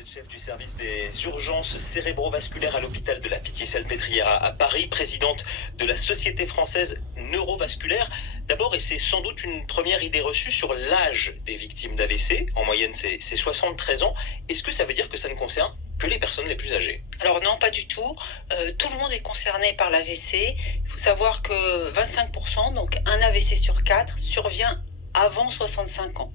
Vous êtes chef du service des urgences cérébrovasculaires à l'hôpital de la Pitié-Salpêtrière à Paris, présidente de la Société française neurovasculaire. D'abord, et c'est sans doute une première idée reçue sur l'âge des victimes d'AVC, en moyenne c'est 73 ans. Est-ce que ça veut dire que ça ne concerne que les personnes les plus âgées? Alors non, pas du tout. Tout le monde est concerné par l'AVC. Il faut savoir que 25%, donc un AVC sur 4, survient avant 65 ans.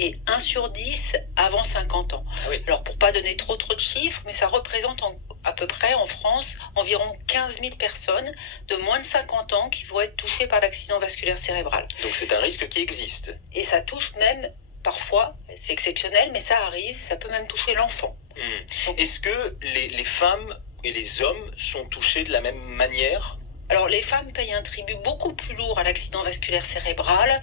Et 1 sur 10 avant 50 ans. Ah oui. Alors pour pas donner trop de chiffres, mais ça représente à peu près en France environ 15 000 personnes de moins de 50 ans qui vont être touchées par l'accident vasculaire cérébral. Donc c'est un risque qui existe. Et ça touche même, parfois, c'est exceptionnel, mais ça arrive, ça peut même toucher l'enfant. Est-ce que les femmes et les hommes sont touchés de la même manière? Alors les femmes payent un tribut beaucoup plus lourd à l'accident vasculaire cérébral.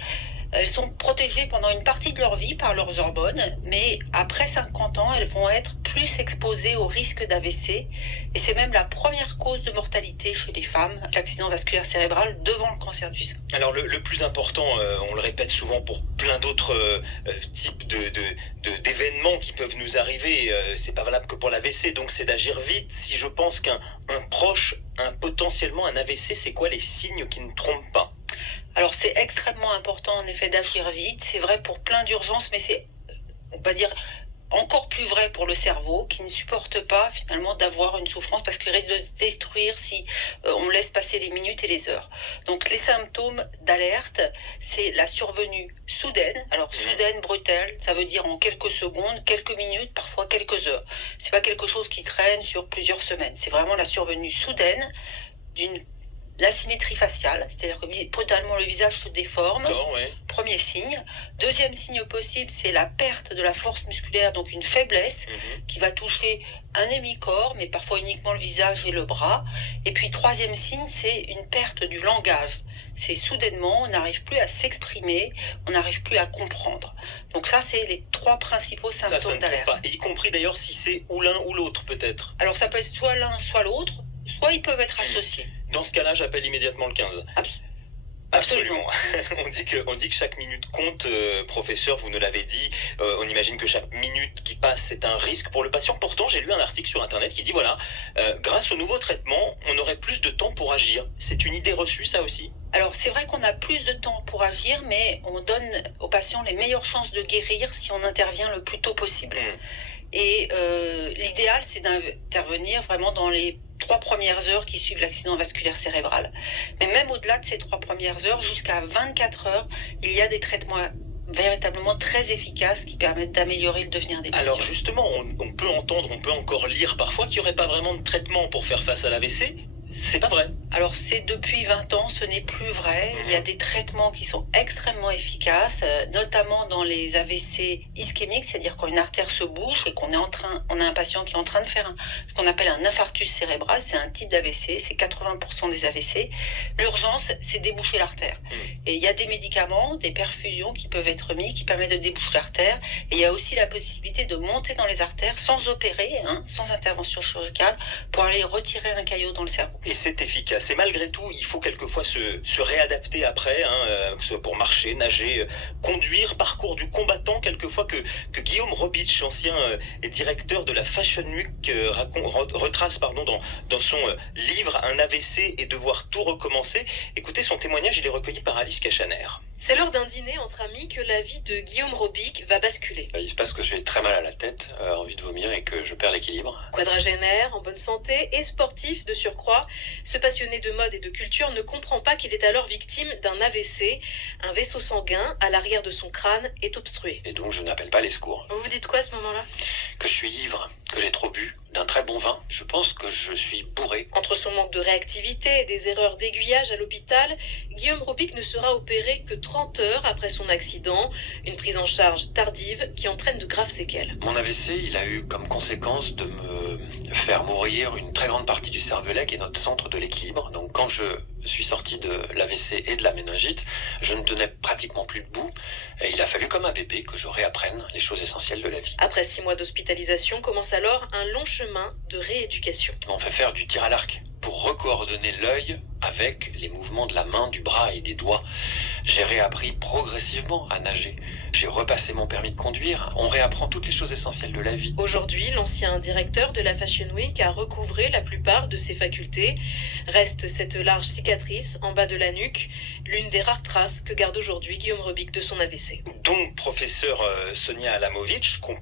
Elles sont protégées pendant une partie de leur vie par leurs hormones, mais après 50 ans, elles vont être plus exposées au risque d'AVC. Et c'est même la première cause de mortalité chez les femmes, l'accident vasculaire cérébral, devant le cancer du sein. Alors le plus important, on le répète souvent pour plein d'autres types d'événements qui peuvent nous arriver, c'est pas valable que pour l'AVC, donc c'est d'agir vite. Si je pense qu'un proche a potentiellement un AVC, c'est quoi les signes qui ne trompent pas? Alors c'est extrêmement important en effet d'agir vite, c'est vrai pour plein d'urgences, mais c'est, on va dire, encore plus vrai pour le cerveau qui ne supporte pas finalement d'avoir une souffrance parce qu'il risque de se détruire si on laisse passer les minutes et les heures. Donc les symptômes d'alerte, c'est la survenue soudaine, alors soudaine, brutale, ça veut dire en quelques secondes, quelques minutes, parfois quelques heures. C'est pas quelque chose qui traîne sur plusieurs semaines, c'est vraiment la survenue soudaine d'une l'asymétrie faciale, c'est-à-dire que brutalement le visage se déforme. D'accord, ouais. Premier signe. Deuxième signe possible, c'est la perte de la force musculaire, donc une faiblesse qui va toucher un hémicorps, mais parfois uniquement le visage et le bras. Et puis troisième signe, c'est une perte du langage. C'est soudainement, on n'arrive plus à s'exprimer, on n'arrive plus à comprendre. Donc ça, c'est les trois principaux symptômes d'alerte. Et y compris d'ailleurs si c'est ou l'un ou l'autre peut-être. Alors ça peut être soit l'un, soit l'autre, soit ils peuvent être associés. Dans ce cas-là, j'appelle immédiatement le 15. Absolument. On dit que chaque minute compte, professeur, vous nous l'avez dit. On imagine que chaque minute qui passe, c'est un risque pour le patient. Pourtant, j'ai lu un article sur Internet qui dit, voilà, grâce au nouveau traitement, on aurait plus de temps pour agir. C'est une idée reçue, ça aussi? Alors, c'est vrai qu'on a plus de temps pour agir, mais on donne aux patients les meilleures chances de guérir si on intervient le plus tôt possible. Et l'idéal, c'est d'intervenir vraiment dans les 3 premières heures qui suivent l'accident vasculaire cérébral. Mais même au-delà de ces 3 premières heures, jusqu'à 24 heures, il y a des traitements véritablement très efficaces qui permettent d'améliorer le devenir des patients. Alors justement, on peut entendre, on peut encore lire parfois qu'il n'y aurait pas vraiment de traitement pour faire face à l'AVC. C'est pas vrai. Alors c'est depuis 20 ans, ce n'est plus vrai. Il y a des traitements qui sont extrêmement efficaces, notamment dans les AVC ischémiques, c'est-à-dire quand une artère se bouche et on a un patient qui est en train de faire ce qu'on appelle un infarctus cérébral, c'est un type d'AVC, c'est 80% des AVC. L'urgence, c'est déboucher l'artère. Et il y a des médicaments, des perfusions qui peuvent être mis, qui permettent de déboucher l'artère. Et il y a aussi la possibilité de monter dans les artères sans opérer, sans intervention chirurgicale, pour aller retirer un caillot dans le cerveau. Et c'est efficace. Et malgré tout, il faut quelquefois se réadapter après, que ce soit pour marcher, nager, conduire, parcours du combattant, quelquefois que Guillaume Robitsch, ancien directeur de la Fashion Week, retrace dans son livre Un AVC et devoir tout recommencer. Écoutez, son témoignage, il est recueilli par Alice Cachaner. C'est lors d'un dîner entre amis que la vie de Guillaume Robic va basculer. Il se passe que j'ai très mal à la tête, envie de vomir et que je perds l'équilibre. Quadragénaire, en bonne santé et sportif de surcroît, ce passionné de mode et de culture ne comprend pas qu'il est alors victime d'un AVC. Un vaisseau sanguin à l'arrière de son crâne est obstrué. Et donc je n'appelle pas les secours. Vous vous dites quoi à ce moment-là? Que je suis ivre, que j'ai trop bu, d'un très bon vin. Je pense que je suis bourré. Entre son manque de réactivité et des erreurs d'aiguillage à l'hôpital, Guillaume Robic ne sera opéré que 30 heures après son accident. Une prise en charge tardive qui entraîne de graves séquelles. Mon AVC, il a eu comme conséquence de me faire mourir une très grande partie du cervelet qui est notre centre de l'équilibre. Donc quand je suis sorti de l'AVC et de la méningite, je ne tenais pratiquement plus debout. Et il a fallu comme un bébé que je réapprenne les choses essentielles de la vie. Après 6 mois d'hospitalisation, commence alors un long chemin de rééducation. On fait faire du tir à l'arc pour recoordonner l'œil avec les mouvements de la main, du bras et des doigts. J'ai réappris progressivement à nager. J'ai repassé mon permis de conduire. On réapprend toutes les choses essentielles de la vie. Aujourd'hui, l'ancien directeur de la Fashion Week a recouvré la plupart de ses facultés. Reste cette large cicatrice en bas de la nuque, l'une des rares traces que garde aujourd'hui Guillaume Robic de son AVC. Donc, professeur Sonia Alamovic, ce qu'on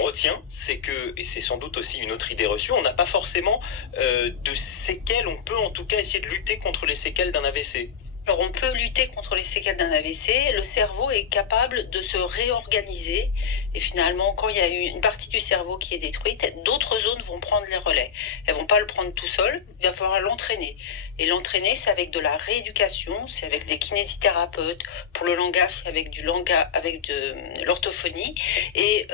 retient, c'est que, et c'est sans doute aussi une autre idée reçue, on n'a pas forcément de séquelles. On peut en tout cas essayer de lutter contre les séquelles d'un AVC. Alors on peut lutter contre les séquelles d'un AVC, le cerveau est capable de se réorganiser et finalement quand il y a une partie du cerveau qui est détruite, d'autres zones vont prendre les relais. Elles vont pas le prendre tout seul, il va falloir l'entraîner. Et l'entraîner, c'est avec de la rééducation, c'est avec des kinésithérapeutes, pour le langage, c'est avec de l'orthophonie et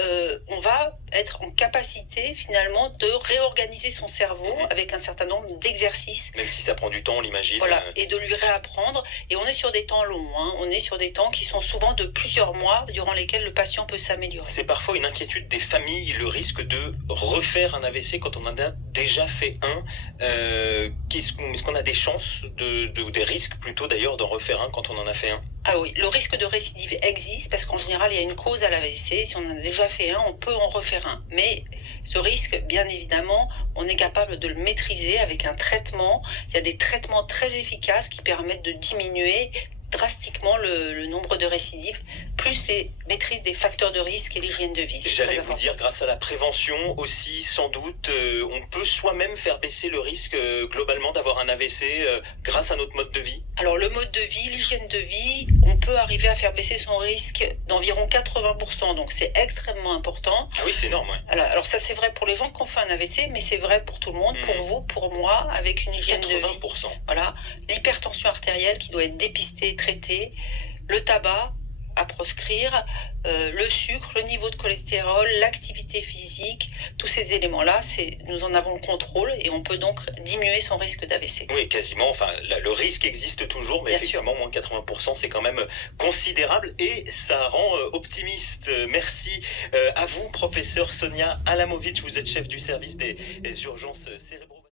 on va être en capacité finalement de réorganiser son cerveau avec un certain nombre d'exercices. Même si ça prend du temps, on l'imagine. Voilà, et de lui réapprendre. Et on est sur des temps longs, hein. On est sur des temps qui sont souvent de plusieurs mois durant lesquels le patient peut s'améliorer. C'est parfois une inquiétude des familles, le risque de refaire un AVC quand on en a déjà fait un. Est-ce qu'on a des chances ou des risques plutôt d'ailleurs d'en refaire un quand on en a fait un? Ah oui, le risque de récidive existe parce qu'en général il y a une cause à l'AVC. Si on en a déjà fait un, on peut en refaire un. Mais ce risque, bien évidemment, on est capable de le maîtriser avec un traitement. Il y a des traitements très efficaces qui permettent de diminuer drastiquement le nombre de récidives, plus les maîtrises des facteurs de risque et l'hygiène de vie. J'allais vous dire, grâce à la prévention aussi, sans doute, on peut soi-même faire baisser le risque globalement d'avoir un AVC grâce à notre mode de vie. Alors le mode de vie, l'hygiène de vie, on peut arriver à faire baisser son risque d'environ 80%, donc c'est extrêmement important. Ah oui, c'est énorme, ouais. Alors ça c'est vrai pour les gens qui ont fait un AVC, mais c'est vrai pour tout le monde, pour vous, pour moi, avec une hygiène de vie. 80%. Voilà, l'hypertension artérielle qui doit être dépistée, traitée, le tabac à proscrire, le sucre, le niveau de cholestérol, l'activité physique, tous ces éléments-là, nous en avons le contrôle et on peut donc diminuer son risque d'AVC. Oui, quasiment, enfin, le risque existe toujours, mais Bien effectivement, moins de 80%, c'est quand même considérable et ça rend optimiste. Merci à vous, professeur Sonia Alamovic, vous êtes chef du service des urgences cérébrales.